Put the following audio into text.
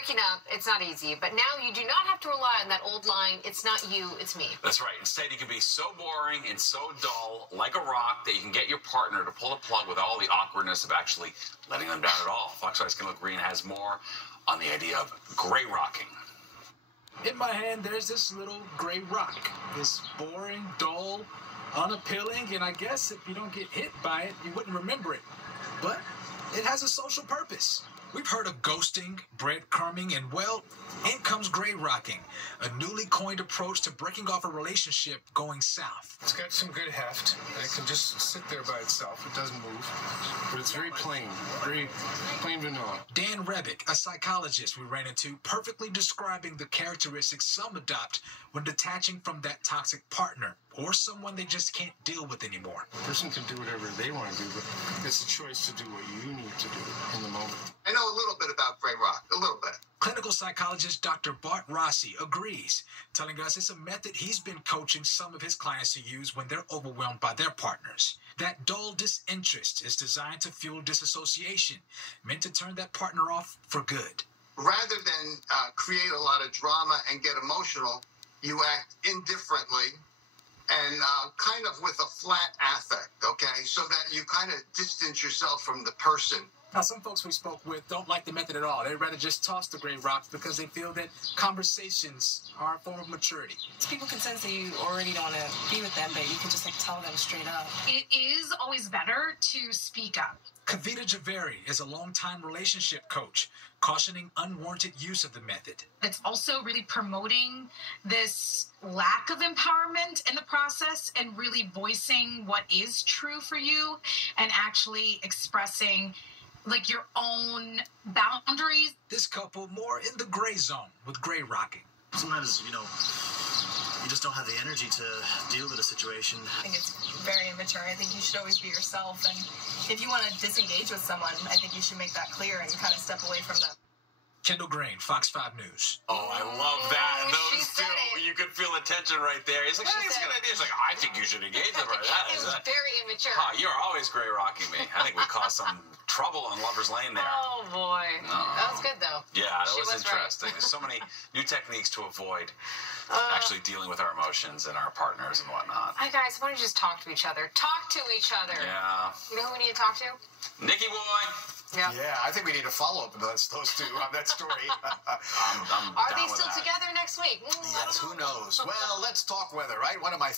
breaking up, it's not easy. But now you do not have to rely on that old line, it's not you, it's me. That's right. Instead, you can be so boring and so dull, like a rock, that you can get your partner to pull the plug with all the awkwardness of actually letting them down at all. Fox Skin Look Green has more on the idea of gray rocking. In my hand, there's this little gray rock. It's boring, dull, unappealing, and I guess if you don't get hit by it, you wouldn't remember it. But it has a social purpose. We've heard of ghosting, breadcrumbing, and, well, in comes gray rocking, a newly coined approach to breaking off a relationship going south. It's got some good heft, and it can just sit there by itself. It doesn't move, but it's very plain vanilla. Dan Rebick, a psychologist we ran into, perfectly describing the characteristics some adopt when detaching from that toxic partner or someone they just can't deal with anymore. A person can do whatever they want to do, but it's a choice to do what you need to do in the moment. I know a little bit about gray rock, a little bit. Clinical psychologist Dr. Bart Rossi agrees, telling us it's a method he's been coaching some of his clients to use when they're overwhelmed by their partners. That dull disinterest is designed to fuel disassociation, meant to turn that partner off for good. Rather than create a lot of drama and get emotional, you act indifferently and kind of with a flat affect, okay? So that you kind of distance yourself from the person. Now, some folks we spoke with don't like the method at all. They'd rather just toss the gray rocks because they feel that conversations are a form of maturity. People can sense that you already don't want to be with them, but you can just tell them straight up. It is always better to speak up. Kavita Javeri is a longtime relationship coach, cautioning unwarranted use of the method. It's also really promoting this lack of empowerment in the process and really voicing what is true for you and actually expressing like your own boundaries. This couple more in the gray zone with gray rocking. Sometimes, you just don't have the energy to deal with a situation. I think it's very immature. I think you should always be yourself. And if you want to disengage with someone, I think you should make that clear and kind of step away from them. Kendall Grain, Fox 5 News. Oh, I love that. Those two, you could feel the tension right there. He's like, hey, it's a good idea. She's like, I think you should engage them right now. It was very immature. Oh, you're always gray rocking me. I think we caused some trouble on Lover's Lane there. Oh, boy. That was good, though. Yeah, that was interesting. Right. There's so many new techniques to avoid actually dealing with our emotions and our partners and whatnot. Hi, guys. Why don't you just talk to each other? Talk to each other. Yeah. You know who we need to talk to? Nicky Boy. Yeah. Yeah, I think we need a follow-up to those two on that story. I'm Are down they with still that. together next week? Yes, who knows? Well, let's talk weather, right? One of my